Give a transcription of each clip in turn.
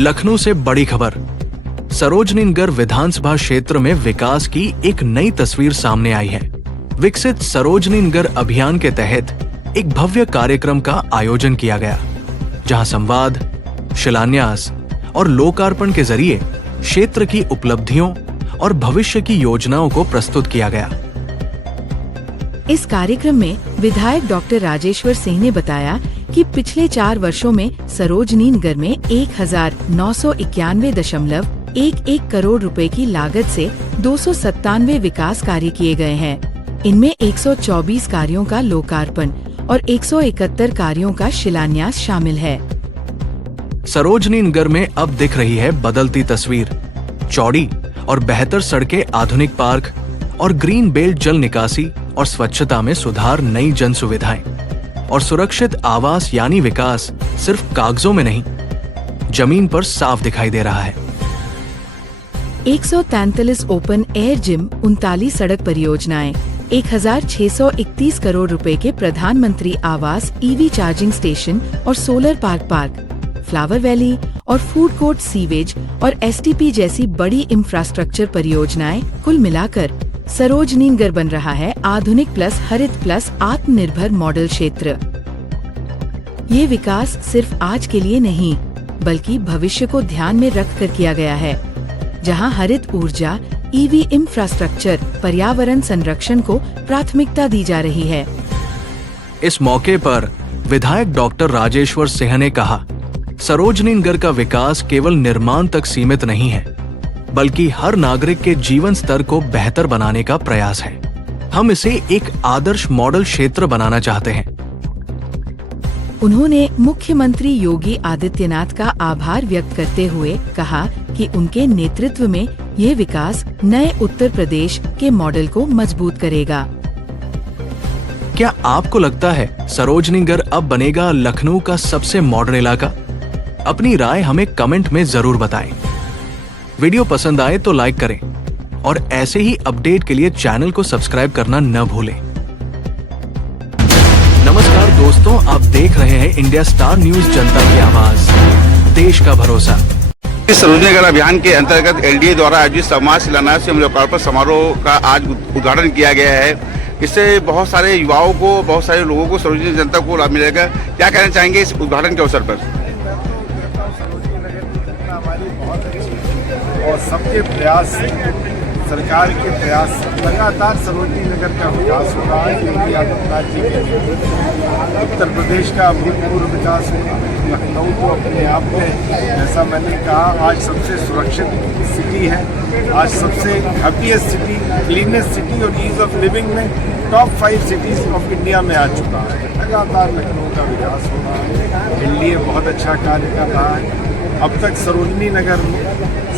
लखनऊ से बड़ी खबर। सरोजनी नगर विधानसभा क्षेत्र में विकास की एक नई तस्वीर सामने आई है। विकसित सरोजनी नगर अभियान के तहत एक भव्य कार्यक्रम का आयोजन किया गया, जहां संवाद, शिलान्यास और लोकार्पण के जरिए क्षेत्र की उपलब्धियों और भविष्य की योजनाओं को प्रस्तुत किया गया। इस कार्यक्रम में विधायक डॉक्टर राजेश्वर सिंह ने बताया कि पिछले 4 वर्षों में सरोजनी नगर में 1991.11 करोड़ रुपए की लागत से 297 विकास कार्य किए गए हैं। इनमें 124 कार्यों का लोकार्पण और 171 कार्यों का शिलान्यास शामिल है। सरोजनी नगर में अब दिख रही है बदलती तस्वीर। चौड़ी और बेहतर सड़कें, आधुनिक पार्क और ग्रीन बेल्ट, जल निकासी और स्वच्छता में सुधार, नई जन सुविधाएं और सुरक्षित आवास यानी विकास सिर्फ कागजों में नहीं, जमीन पर साफ दिखाई दे रहा है। 143 ओपन एयर जिम, 39 सड़क परियोजनाएं, 1631 करोड़ रुपए के प्रधानमंत्री आवास, ईवी चार्जिंग स्टेशन और सोलर पार्क, फ्लावर वैली और फूड कोर्ट, सीवेज और एसटीपी जैसी बड़ी इंफ्रास्ट्रक्चर परियोजनाएं, कुल मिलाकर सरोजनी नगर बन रहा है आधुनिक प्लस हरित प्लस आत्मनिर्भर मॉडल क्षेत्र। ये विकास सिर्फ आज के लिए नहीं, बल्कि भविष्य को ध्यान में रखकर किया गया है, जहां हरित ऊर्जा, ईवी इंफ्रास्ट्रक्चर, पर्यावरण संरक्षण को प्राथमिकता दी जा रही है। इस मौके पर विधायक डॉक्टर राजेश्वर सिंह ने कहा, सरोजनी नगर का विकास केवल निर्माण तक सीमित नहीं है, बल्कि हर नागरिक के जीवन स्तर को बेहतर बनाने का प्रयास है। हम इसे एक आदर्श मॉडल क्षेत्र बनाना चाहते हैं। उन्होंने मुख्यमंत्री योगी आदित्यनाथ का आभार व्यक्त करते हुए कहा कि उनके नेतृत्व में ये विकास नए उत्तर प्रदेश के मॉडल को मजबूत करेगा। क्या आपको लगता है सरोजनी नगर अब बनेगा लखनऊ का सबसे मॉडर्न इलाका? अपनी राय हमें कमेंट में जरूर बताएं। वीडियो पसंद आए तो लाइक करें और ऐसे ही अपडेट के लिए चैनल को सब्सक्राइब करना न भूलें। नमस्कार दोस्तों, आप देख रहे हैं इंडिया स्टार न्यूज, जनता की आवाज, देश का भरोसा। इस सरोजनी नगर अभियान के अंतर्गत एलडीए द्वारा आयोजित समाज शिलान्यास एवं लोकार्पण समारोह का आज उद्घाटन किया गया है। इससे बहुत सारे युवाओं को, बहुत सारे लोगों को, सरोजनी जनता को लाभ मिलेगा। क्या कहना चाहेंगे इस उद्घाटन के अवसर पर? और सबके प्रयास से, सरकार के प्रयास से लगातार सरोजनी नगर का विकास हो रहा है। योगी आदित्यनाथ जी के उत्तर प्रदेश का अभूतपूर्व विकास हो रहा है। लखनऊ तो अपने आप में, जैसा मैंने कहा, आज सबसे सुरक्षित सिटी है, आज सबसे हैप्पीएस्ट सिटी, क्लीनेस्ट सिटी और ईज ऑफ लिविंग में टॉप 5 सिटीज ऑफ इंडिया में आ चुका है। लगातार लखनऊ का विकास हो रहा है। एनडीए बहुत अच्छा कार्य कर रहा है। अब तक सरोजनी नगर में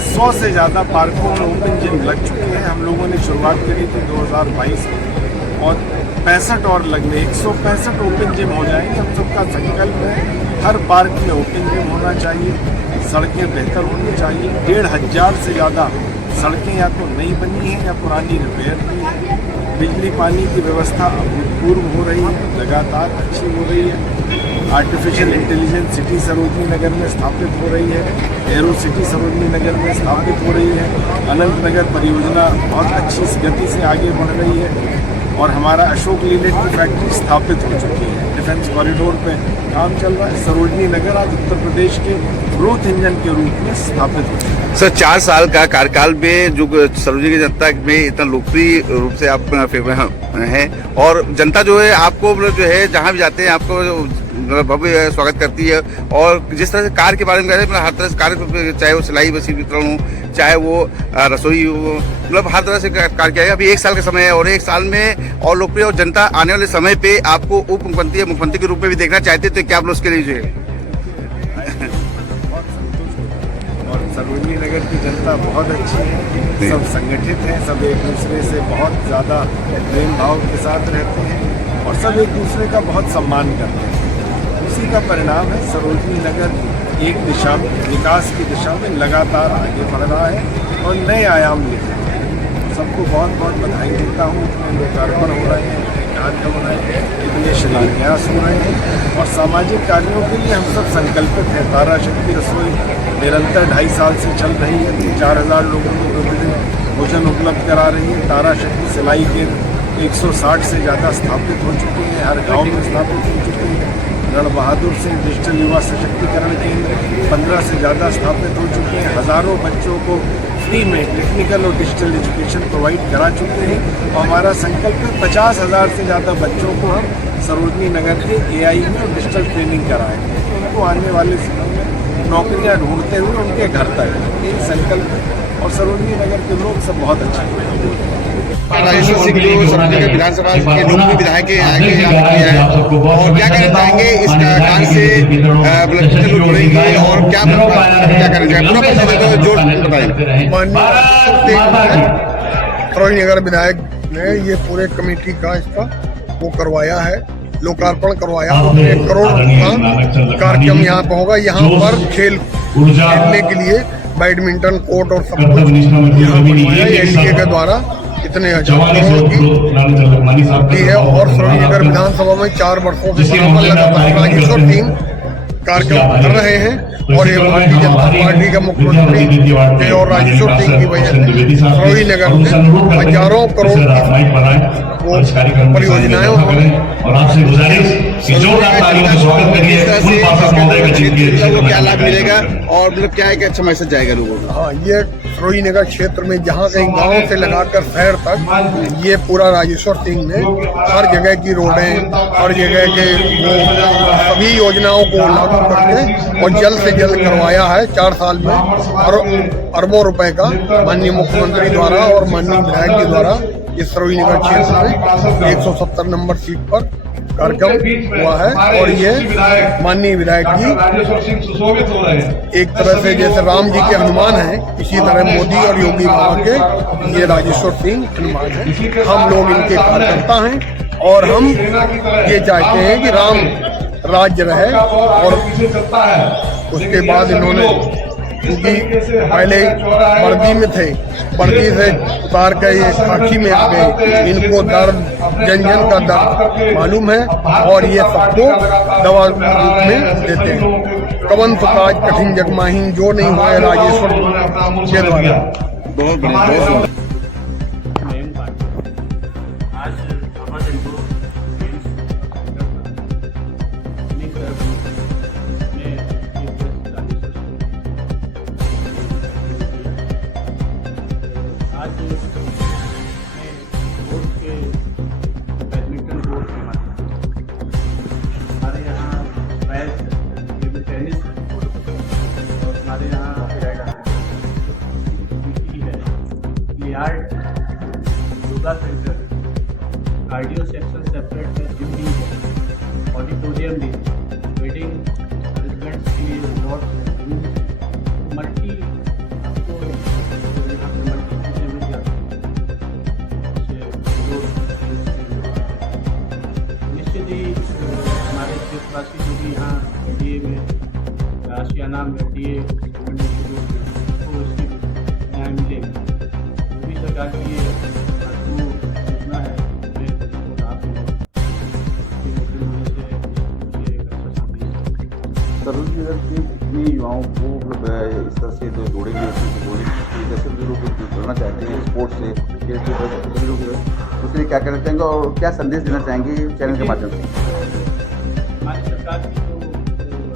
100 से ज़्यादा पार्कों में ओपन जिम लग चुके हैं। हम लोगों ने शुरुआत करी थी 2022 में और 65 और लगने 165 ओपन जिम हो जाएंगे। हम सबका संकल्प है हर पार्क में ओपन जिम होना चाहिए, सड़कें बेहतर होनी चाहिए। 1500 से ज़्यादा सड़कें या तो नई बनी हैं या पुरानी रिपेयर की है। बिजली पानी की व्यवस्था अभूतपूर्व हो रही है, लगातार अच्छी हो रही है। Artificial intelligence city Sarojini Nagar में स्थापित हो रही है। एरो सिटी सरोजनी नगर में स्थापित हो रही है। अनंत नगर परियोजना बहुत अच्छी गति से आगे बढ़ रही है और हमारा अशोक लीलैंड की फैक्ट्री स्थापित हो चुकी है। डिफेंस कॉरिडोर पे काम चल रहा है। सरोजनी नगर आज उत्तर प्रदेश के ग्रोथ इंजन के रूप में स्थापित हो चुका है। सर, 4 साल का कार्यकाल में जो सरोजनी जनता में इतना लोकप्रिय रूप से आप हैं और जनता जो है आपको जो है जहाँ भी जाते हैं आपको भव्य स्वागत करती है। और जिस तरह से कार्य के बारे में कहते हैं, हर तरह से कार्य, चाहे वो सिलाई मशीन वितरण हो, चाहे वो रसोई हो, मतलब हर तरह से कार्य किया है। अभी 1 साल का समय है और 1 साल में और लोकप्रिय और जनता आने वाले समय पे आपको उप मुख्यमंत्री या मुख्यमंत्री के रूप में भी देखना चाहते हैं, तो क्या आप लोग उसके लिए जो है? और सरोजनी नगर की जनता बहुत अच्छी है, सब संगठित हैं, सब एक दूसरे से बहुत ज़्यादा प्रेम भाव के साथ रहते हैं और सब एक दूसरे का बहुत सम्मान करते हैं। उसी का परिणाम है सरोजनी नगर एक दिशा में, विकास की दिशा में लगातार आगे बढ़ रहा है और नए आयाम ले रहा है। सबको बहुत बहुत बधाई देता हूँ। लोकार्पण हो रहे हैं, उद्घाटन हो रहे हैं, कितने शिलान्यास हो रहे हैं और सामाजिक कार्यों के लिए हम सब संकल्पित हैं। तारा शक्ति रसोई निरंतर 2.5 साल से चल रही है, 4,000 लोगों को प्रतिदिन भोजन उपलब्ध करा रही है। तारा शक्ति सिलाई केंद्र 160 से ज़्यादा स्थापित हो चुके हैं, हर गांव में स्थापित हो चुके हैं। रण बहादुर सिंह डिजिटल युवा सशक्तिकरण केंद्र 15 से ज़्यादा स्थापित हो चुके हैं। हज़ारों बच्चों को फ्री में टेक्निकल और डिजिटल एजुकेशन प्रोवाइड करा चुके हैं और हमारा संकल्प है 50,000 से ज़्यादा बच्चों को हम सरोजनी नगर के AI में और डिजिटल ट्रेनिंग कराएंगे, तो उनको आने वाले समय में नौकरियाँ ढूंढते हुए उनके घर तक, यही संकल्प है। और सरोजनी नगर के लोग सब बहुत अच्छे हैं। राजेश्वर सिंह जो सरोजनी नगर विधानसभा के लोकप्रिय विधायक आगे यहाँ किया है, और क्या कहना चाहेंगे इस कार्य से मतलब कितने लोग जुड़ेंगे और क्या कहना चाहेंगे, पूरा प्रोसेस जोर बताएं। सरोजनी नगर विधायक ने ये पूरे कमेटी का इसका वो करवाया है, लोकार्पण करवाया। 1 करोड़ का कार्यक्रम यहाँ पे होगा। यहाँ पर खेलने के लिए बैडमिंटन कोर्ट और सब कुछ यहाँ बनवाया LK के द्वारा। इतने हजार की है और सरोजनी नगर विधानसभा में 4 वर्षों से लगातार राजेश्वर सिंह कार्यक्रम कर रहे हैं और ये भारतीय जनता पार्टी का मुख्यमंत्री और राजेश्वर सिंह की वजह से सरोजनी नगर में हजारों करोड़ वो परियोजनाएं और आपसे गुजारिश कि जोरदार तालियों से स्वागत करिए उन पार्षद महोदय का जिनके क्या लाभ मिलेगा और मतलब क्या एक अच्छा मैसेज जाएगा लोगों को। हाँ, ये सरोजनी नगर क्षेत्र में जहाँ कहीं गांव से लगाकर शहर तक ये पूरा राजेश्वर सिंह ने हर जगह की रोडें, हर जगह के वो सभी योजनाओं को लागू करके और जल्द से जल्द करवाया है। 4 साल में अरबों रुपए का माननीय मुख्यमंत्री द्वारा और माननीय विधायक जी द्वारा इस सरोजनी नगर क्षेत्र में 170 नंबर सीट पर कार्यक्रम हुआ है। और ये माननीय विधायक जी एक तरह से जैसे राम जी के हनुमान हैं, इसी तरह मोदी और योगी बाबा के ये राजेश्वर सिंह हनुमान हैं। हम लोग इनके कार्यकर्ता हैं और हम ये चाहते हैं कि राम राज्य रहे। और उसके बाद इन्होंने, क्योंकि पहले वर्दी में थे, वर्दी से उतार कर ये खाकी में आ गए, इनको दर्द जन जन का दर्द मालूम है और ये सबको दवा रूप में देते हैं। कवन सुकाज कठिन जग माही जो नहीं हुए राजेश्वर के द्वारा। बहुत बढ़िया। बैडमिंटन कोर्ट के माध्यम हमारे यहाँ टेबल टेनिस और हमारे यहाँ है yoga centre, cardio section separate है, जिम भी है, ऑडिटोरियम भी है, वेडिंग अरेंजमेंट्स के लिए लॉट्स है, मल्टी आपको यहाँ पे मल्टी चीज़ें मिल जाती हैं। निश्चित ही हमारे क्षेत्रवासी जो भी यहाँ NDA में आशियाना में NDA को इसकी न्याय मिलेगा। जो भी सरकार की योजना है उसमें लाभ सरोजनी नगर के जितने युवाओं को मतलब इस तरह से जो जोड़ेंगे, जैसे भी लोग जुड़ना चाहते हैं स्पोर्ट्स से, सभी लोग उसके लिए क्या कहना चाहेंगे और क्या संदेश देना चाहेंगे चैनल के माध्यम से। हमारी सरकार की जो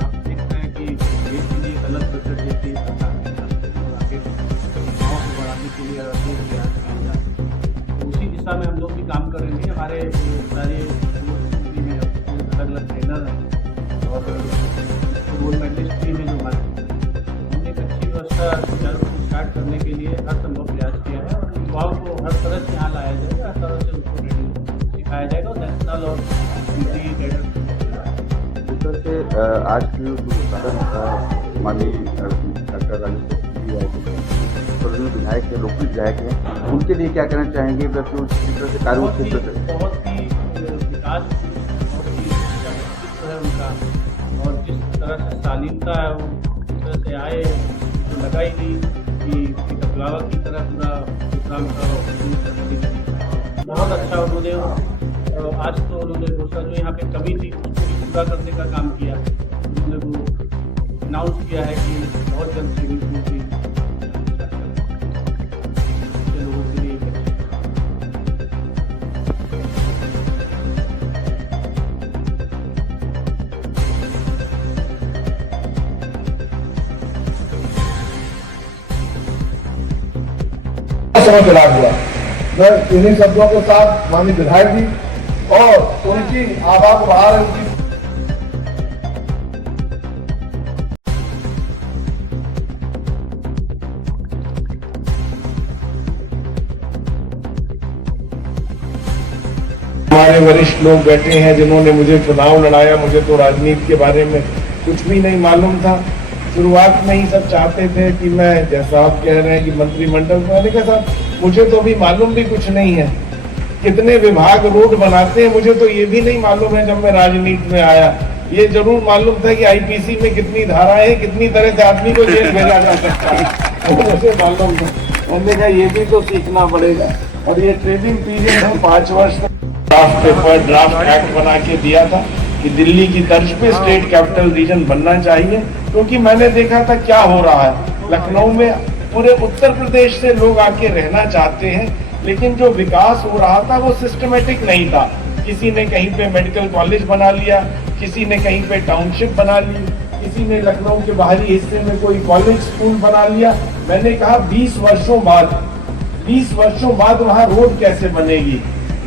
आप देखते हैं कि देश के लिए अलग बजट देती है सरकार, आगे गाँव को बढ़ाने के लिए अलग प्रयास किया जाता है, तो उसी दिशा में हम लोग भी काम करेंगे। हमारे सारे में अलग अलग ट्रेनर हैं और गोल्ड मेडलिस्ट भी हैं जो हमारे, हमने एक अच्छी व्यवस्था सुचारू रूप से स्टार्ट करने के लिए हर संभव प्रयास किया है और युवाओं को हर तरह से यहाँ लाया जाएगा, हर तरह से उनको ट्रेनिंग सिखाया जाएगा और नेशनल और यूटी कैडर जिस तरह से आज की माननीय डॉक्टर राजेश्वर सिंह विधायक है, लोकप्रिय विधायक हैं, उनके लिए क्या कहना चाहेंगे जिस तरह से कार्य क्षेत्र से बहुत ही विकास बहुत ही चित्र है उनका और जिस तरह से शालीनता है वो जिस तरह से आए तो लगा ही नहीं कि एक अभिभावक की तरह पूरा प्रोग्राम का बहुत अच्छा उन्होंने आज तो उन्होंने घोषणा जो यहाँ पे कमी थी उसको भी पूरा करने का काम किया। उन्होंने वो अनाउंस किया है कि बहुत जल्द स्विमिंग पूल की लोगों के लिए समय मिला हुआ। मैं इन्हीं शब्दों के साथ माननीय विधायक जी और उनकी आभा को बाहर उनकी हमारे वरिष्ठ लोग बैठे हैं जिन्होंने मुझे चुनाव लड़ाया। मुझे तो राजनीति के बारे में कुछ भी नहीं मालूम था। शुरुआत में ही सब चाहते थे कि मैं, जैसा आप कह रहे हैं कि मंत्रिमंडल में, मैंने कहा मुझे तो अभी मालूम भी कुछ नहीं है कितने विभाग रोड बनाते हैं। मुझे तो ये भी नहीं मालूम है जब मैं राजनीति में आया। ये जरूर मालूम था कि आईपीसी में कितनी धाराएं हैं, कितनी तरह से आदमी को जेल भेजा जा सकता है, मुझे मालूम था। मैंने कहा ये भी तो सीखना पड़ेगा। और ये ट्रेनिंग पीरियड है 5 वर्ष तक। ड्राफ्ट पेपर, ड्राफ्ट एक्ट बना के दिया था कि दिल्ली की तर्ज पे स्टेट कैपिटल रीजन बनना चाहिए, क्योंकि मैंने देखा था क्या हो रहा है लखनऊ में। पूरे उत्तर प्रदेश से लोग आके रहना चाहते हैं, लेकिन जो विकास हो रहा था वो सिस्टमेटिक नहीं था। किसी ने कहीं पे मेडिकल कॉलेज बना लिया, किसी ने कहीं पे टाउनशिप बना ली, किसी ने लखनऊ के बाहरी हिस्से में कोई कॉलेज स्कूल बना लिया। मैंने कहा 20 वर्षों बाद वहाँ रोड कैसे बनेगी,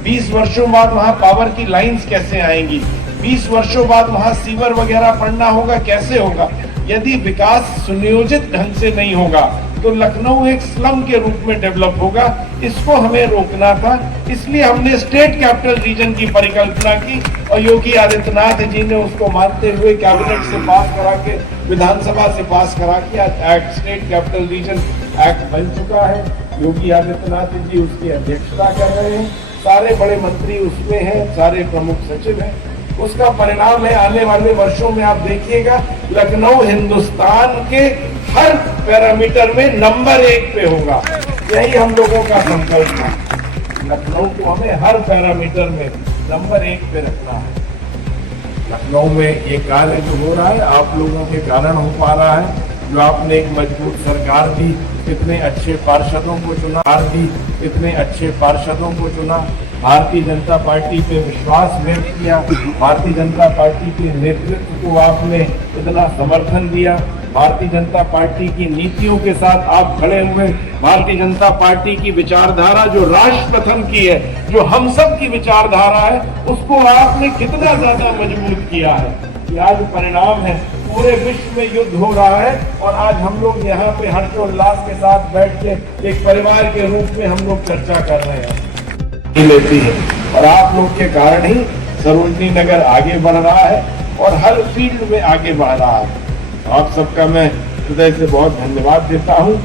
20 वर्षों बाद वहाँ पावर की लाइंस कैसे आएंगी, 20 वर्षों बाद वहाँ सीवर वगैरह पड़ना होगा, कैसे होगा। यदि विकास सुनियोजित ढंग से नहीं होगा तो लखनऊ एक स्लम के रूप में डेवलप होगा। इसको हमें रोकना था, इसलिए हमने स्टेट कैपिटल रीजन की परिकल्पना की और योगी आदित्यनाथ जी ने उसको मानते हुए कैबिनेट से पास करा के, विधानसभा से पास करा के आज act, state capital region act बन चुका है। योगी आदित्यनाथ जी उसकी अध्यक्षता कर रहे हैं, सारे बड़े मंत्री उसमें हैं, सारे प्रमुख सचिव हैं। उसका परिणाम है आने वाले वर्षों में आप देखिएगा लखनऊ हिंदुस्तान के हर पैरामीटर में नंबर 1 पे होगा। यही हम लोगों का संकल्प है। लखनऊ को हमें हर पैरामीटर में नंबर 1 पे रखना है। लखनऊ में ये कार्य जो हो रहा है आप लोगों के कारण हो पा रहा है। जो आपने एक मजबूत सरकार दी, इतने अच्छे पार्षदों को चुना, इतने अच्छे पार्षदों को चुना, भारतीय जनता पार्टी पे विश्वास व्यक्त किया, भारतीय जनता पार्टी के नेतृत्व को आपने इतना समर्थन दिया, भारतीय जनता पार्टी की नीतियों के साथ आप खड़े हुए, भारतीय जनता पार्टी की विचारधारा जो राष्ट्र प्रथम की है, जो हम सब की विचारधारा है, उसको आपने कितना ज्यादा मजबूत किया है। ये आज परिणाम है। पूरे विश्व में युद्ध हो रहा है और आज हम लोग यहाँ पे हर्षोल्लास के साथ बैठ के एक परिवार के रूप में हम लोग चर्चा कर रहे हैं लेती है। और आप लोग के कारण ही सरोजनी नगर आगे बढ़ रहा है और हर फील्ड में आगे बढ़ रहा है। आप सबका मैं हृदय से बहुत धन्यवाद देता हूँ।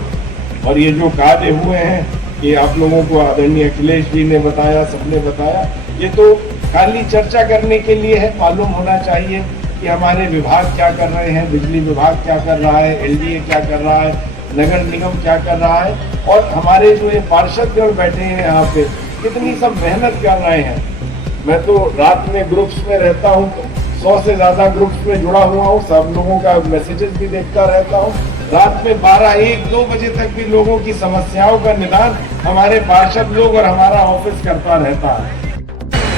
और ये जो कार्य हुए हैं, ये आप लोगों को आदरणीय अखिलेश जी ने बताया, सबने बताया, ये तो खाली चर्चा करने के लिए है। मालूम होना चाहिए कि हमारे विभाग क्या कर रहे हैं, बिजली विभाग क्या कर रहा है, एलडीए क्या कर रहा है, नगर निगम क्या कर रहा है, और हमारे जो ये पार्षदगण बैठे हैं यहाँ पे कितनी सब मेहनत कर रहे हैं। मैं तो रात में ग्रुप्स में रहता हूँ, 100 से ज्यादा ग्रुप्स में जुड़ा हुआ हूँ, सब लोगों का मैसेजेस भी देखता रहता हूँ। रात में 12, 1, 2 बजे तक भी लोगों की समस्याओं का निदान हमारे पार्षद लोग और हमारा ऑफिस करता रहता है।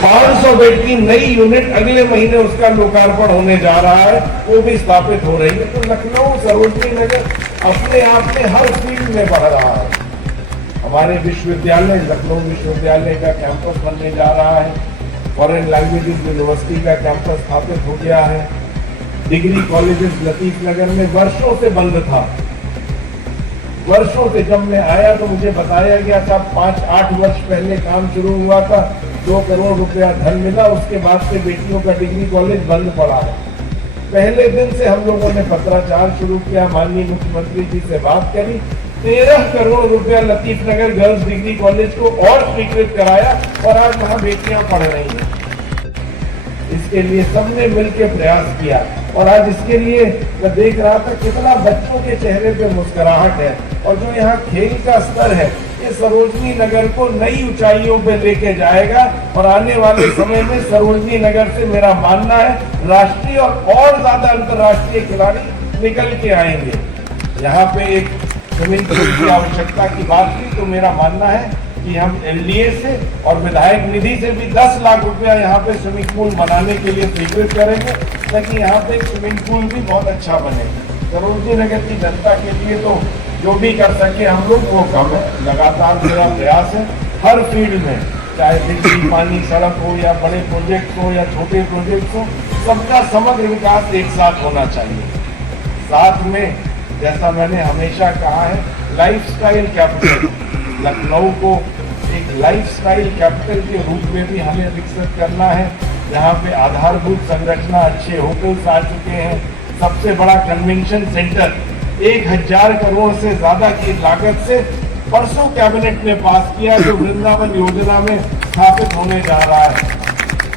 500 बेड की नई यूनिट अगले महीने उसका लोकार्पण होने जा रहा है, वो भी स्थापित हो रही है। तो लखनऊ सरोजनी नगर अपने आप में हर फील्ड में बढ़ रहा है। हमारे विश्वविद्यालय, लखनऊ विश्वविद्यालय का कैंपस बनने जा रहा है, फॉरेन लैंग्वेजेस यूनिवर्सिटी का कैंपस स्थापित हो गया है। डिग्री कॉलेजेस लतीफ नगर में वर्षों से बंद था। वर्षों से जब मैं आया तो मुझे बताया गया था 5-8 वर्ष पहले काम शुरू हुआ था, 2 करोड़ रुपया धन मिला, उसके बाद से बेटियों का डिग्री कॉलेज बंद पड़ा है। पहले दिन से हम लोगों ने पत्राचार शुरू किया, माननीय मुख्यमंत्री जी से बात करी, 13 करोड़ रुपया लतीफ नगर गर्ल्स डिग्री कॉलेज को और स्वीकृत कराया और आज वहाँ बेटियां पढ़ रही हैं। इसके लिए सबने मिलकर प्रयास किया और आज इसके लिए मैं देख रहा था कितना बच्चों के चेहरे पे मुस्कुराहट है। और जो यहाँ खेल का स्तर है, ये सरोजनी नगर को नई ऊंचाइयों पे लेके जाएगा और आने वाले समय में सरोजनी नगर से मेरा मानना है राष्ट्रीय और ज्यादा अंतर्राष्ट्रीय खिलाड़ी निकल के आएंगे। यहाँ पे एक स्विमिंग पूल की आवश्यकता की बात की तो मेरा मानना है कि हम एलडीए से और विधायक निधि से भी 10 लाख रुपया यहाँ पे स्विमिंग पूल बनाने के लिए स्वीकृत करेंगे ताकि यहाँ पे स्विमिंग पूल भी बहुत अच्छा बने। सरोजनी नगर की जनता के लिए तो जो भी कर सके हम लोग वो कम है। लगातार मेरा प्रयास है हर फील्ड में, चाहे बिजली पानी सड़क हो या बड़े प्रोजेक्ट हो या छोटे प्रोजेक्ट हो, सबका समग्र विकास एक साथ होना चाहिए। साथ में जैसा मैंने हमेशा कहा है लाइफस्टाइल कैपिटल, लखनऊ को एक लाइफस्टाइल कैपिटल के रूप में भी हमें विकसित करना है। यहाँ पे आधारभूत संरचना, अच्छे होटल्स आ चुके हैं, सबसे बड़ा कन्वेंशन सेंटर 1000 करोड़ से ज्यादा की लागत से परसों कैबिनेट ने पास किया जो वृंदावन योजना में स्थापित होने जा रहा है।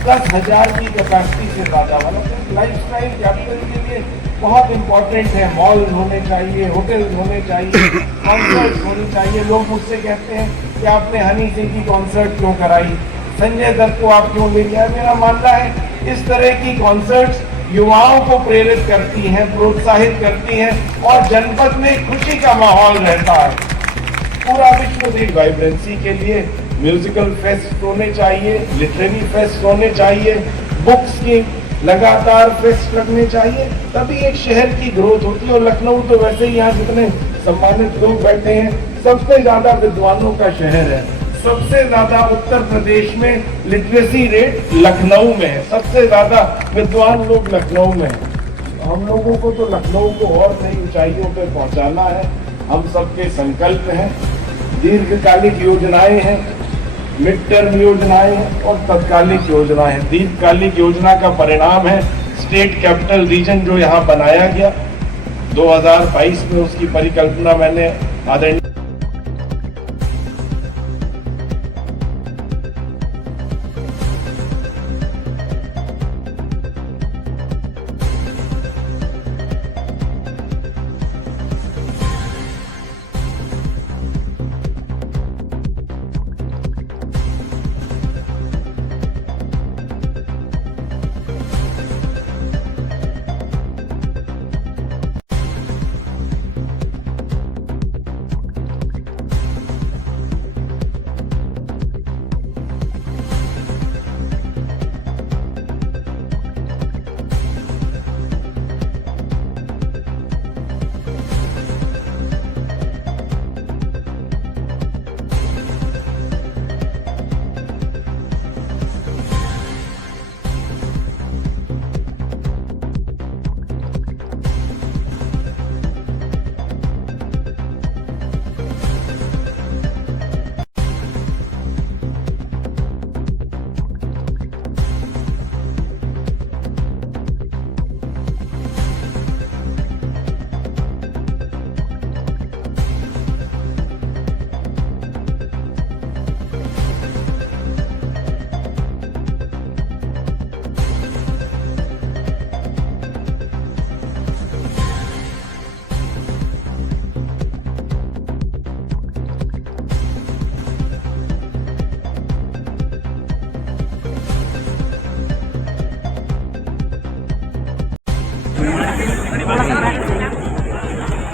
10,000 की कैपेसिटी से ज्यादा वाला लाइफस्टाइल कैपिटल के लिए बहुत इंपॉर्टेंट है। मॉल होने चाहिए, होटल होने चाहिए, कॉन्सर्ट होनी चाहिए। लोग मुझसे कहते हैं कि आपने हनी सिंह की कॉन्सर्ट क्यों कराई, संजय दत्त को आप क्यों ले गया। मेरा मानना है इस तरह की कॉन्सर्ट्स युवाओं को प्रेरित करती हैं, प्रोत्साहित करती हैं और जनपद में खुशी का माहौल रहता है। पूरा विश्व एक वाइब्रेंसी के लिए म्यूजिकल फेस्ट होने चाहिए, लिटरेरी फेस्ट होने चाहिए, बुक्स की लगातार फेस्ट लगने चाहिए, तभी एक शहर की ग्रोथ होती है। और लखनऊ तो वैसे ही यहाँ जितने सम्मानित लोग बैठे हैं सबसे ज्यादा विद्वानों का शहर है। सबसे ज्यादा उत्तर प्रदेश में लिटरेसी रेट लखनऊ में है, सबसे ज्यादा विद्वान लोग लखनऊ में है। हम लोगों को तो लखनऊ को और नई ऊंचाइयों पर पहुंचाना है, हम सबके संकल्प हैं। दीर्घकालिक योजनाएं हैं, मिड टर्म योजनाएं हैं और तत्कालिक योजनाएं हैं। दीर्घकालिक योजना का परिणाम है स्टेट कैपिटल रीजन जो यहाँ बनाया गया 2022 में, उसकी परिकल्पना मैंने आदरणीय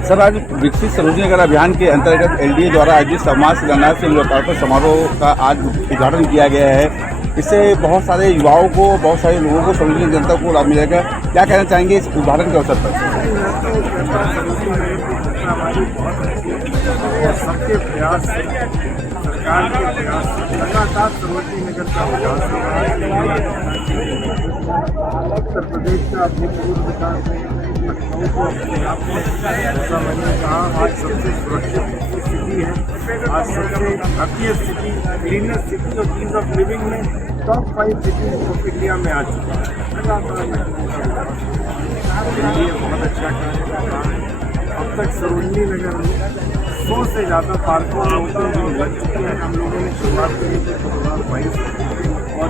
सर, आज विकसित सरोजनी नगर अभियान के अंतर्गत एलडीए द्वारा आयोजित समाज शिलान्यास एवं लोकार्पण समारोह का आज उद्घाटन किया गया है। इससे बहुत सारे युवाओं को, बहुत सारे लोगों को, सरोजनी जनता को लाभ मिलेगा। क्या कहना चाहेंगे इस उद्घाटन के अवसर पर? सबके प्रयास, सरकार के प्रयास, लगातार सरोजनी नगर का विकास हो रहा है। उत्तर प्रदेश का अभूतपूर्व विकास है। लखनऊ को अपने आप में, जैसा मैंने कहा, आज सबसे सुरक्षित सिटी है, आज सबसे हैप्पीएस्ट सिटी, क्लीनेस्ट सिटी और ईज ऑफ लिविंग में टॉप 5 सिटीज ऑफ इंडिया में आ चुका है। लगातार दिल्ली बहुत अच्छा कार्य कर रहा है। अब तक सरोजनी नगर में 100 से ज़्यादा पार्कों में होटल लग चुके हैं। हम लोगों ने शुरुआत करी थी 2022 और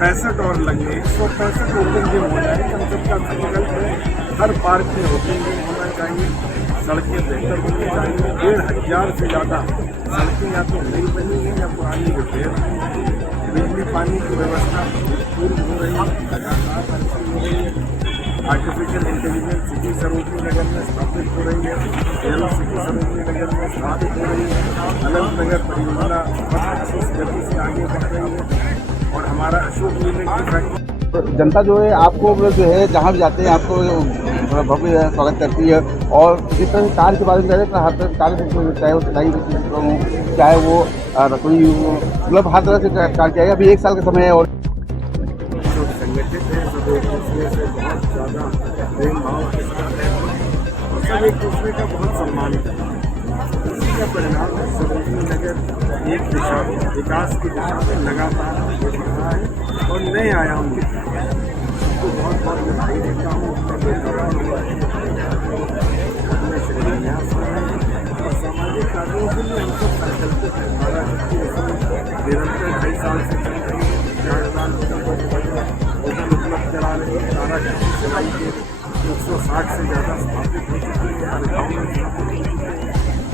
65 और लगे, 165 ओपन जिम हो जाएंगे। हम सबका संकल्प है हर पार्क में ओपन जिम होना चाहिए। सड़कें बेहतर होनी चाहिए। 1500 से ज़्यादा सड़कें या तो नई बनी हैं या पुरानी रिपेयर हुई हैं। बिजली पानी की व्यवस्था पूर्ण हो रही है, लगातार अच्छी हो रही है। Artificial intelligence city Sarojini Nagar में स्थापित हो रही है। एरो सिटी सरोजनी नगर में स्थापित हो रही है। अनंत नगर परियोजना बहुत अच्छी गति से आगे बढ़ रही है और हमारा अशोक लीलैंड की फैक्ट्री जनता जो है आपको जो है जहाँ भी जाते हैं आपको भव्य स्वागत करती है। और जिस तरह कार्य के बारे में कह रहे हैं हर तरह कार्य चाहे वो सिलाई हो चाहे वो रसोई हो, मतलब हर तरह से कार्य किया है। अभी 1 साल का समय है और सब संगठित है, सब एक दूसरे से बहुत ज़्यादा प्रेम भाव के साथ है और सब एक दूसरे का बहुत सम्मान करते हैं। इसी का परिणाम है सरोजनी नगर एक दिशा विकास की दिशा में लगातार आगे बढ़ रहा है और नए आयाम ले रहा है। सबको बहुत बहुत बधाई देता हूँ अपने शिलान्यास और सामाजिक कार्यों के लिए हम सब संकल्पित हैं। हमारा निरंतर 2.5 साल से चल रही है 4,000 भोजन उपलब्ध करा रही है। सारा सिलाई के 160 से ज़्यादा स्थापित हो चुकी है। हर गाँव में स्थापित हो चुकी है।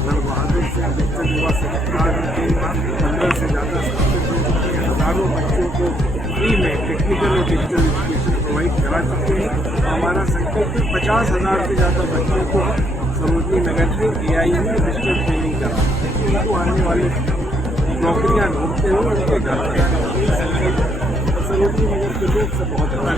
लाल बहादुर सिंह डिजिटल युवा सत्कार के 15 से ज़्यादा स्थापित हो चुकी है। हज़ारों बच्चों को फ्री में टेक्निकल और डिजिटल एजुकेशन प्रोवाइड करा चुके हैं। हमारा संकल्प 50,000 से ज़्यादा बच्चों को सरोजनी नगर के AI में डिजिटल ट्रेनिंग करा उनको आने वाली नौकरियाँ ढूंढते हुए उनके घर सरोजनी नगर के लोग से बहुत ज़्यादा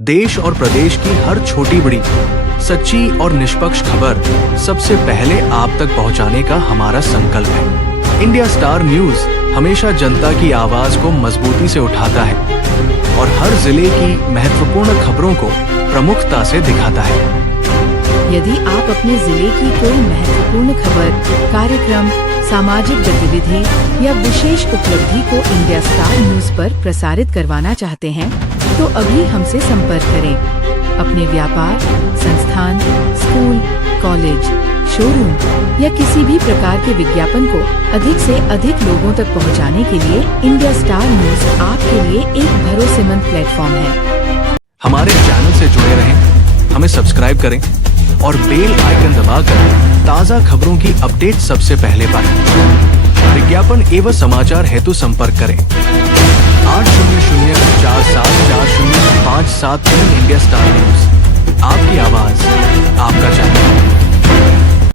देश और प्रदेश की हर छोटी बड़ी सच्ची और निष्पक्ष खबर सबसे पहले आप तक पहुंचाने का हमारा संकल्प है। इंडिया स्टार न्यूज हमेशा जनता की आवाज को मजबूती से उठाता है और हर जिले की महत्वपूर्ण खबरों को प्रमुखता से दिखाता है। यदि आप अपने जिले की कोई महत्वपूर्ण खबर, कार्यक्रम, सामाजिक गतिविधि या विशेष उपलब्धि को इंडिया स्टार न्यूज पर प्रसारित करवाना चाहते हैं तो अभी हमसे संपर्क करें। अपने व्यापार, संस्थान, स्कूल, कॉलेज, शोरूम या किसी भी प्रकार के विज्ञापन को अधिक से अधिक लोगों तक पहुंचाने के लिए इंडिया स्टार न्यूज आपके लिए एक भरोसेमंद प्लेटफॉर्म है। हमारे चैनल से जुड़े रहें, हमें सब्सक्राइब करें और बेल आइकन दबाकर ताज़ा खबरों की अपडेट सबसे पहले पाएं। विज्ञापन एवं समाचार हेतु संपर्क करें 800474057 इंडिया स्टार न्यूज। आपकी आवाज, आपका चैनल।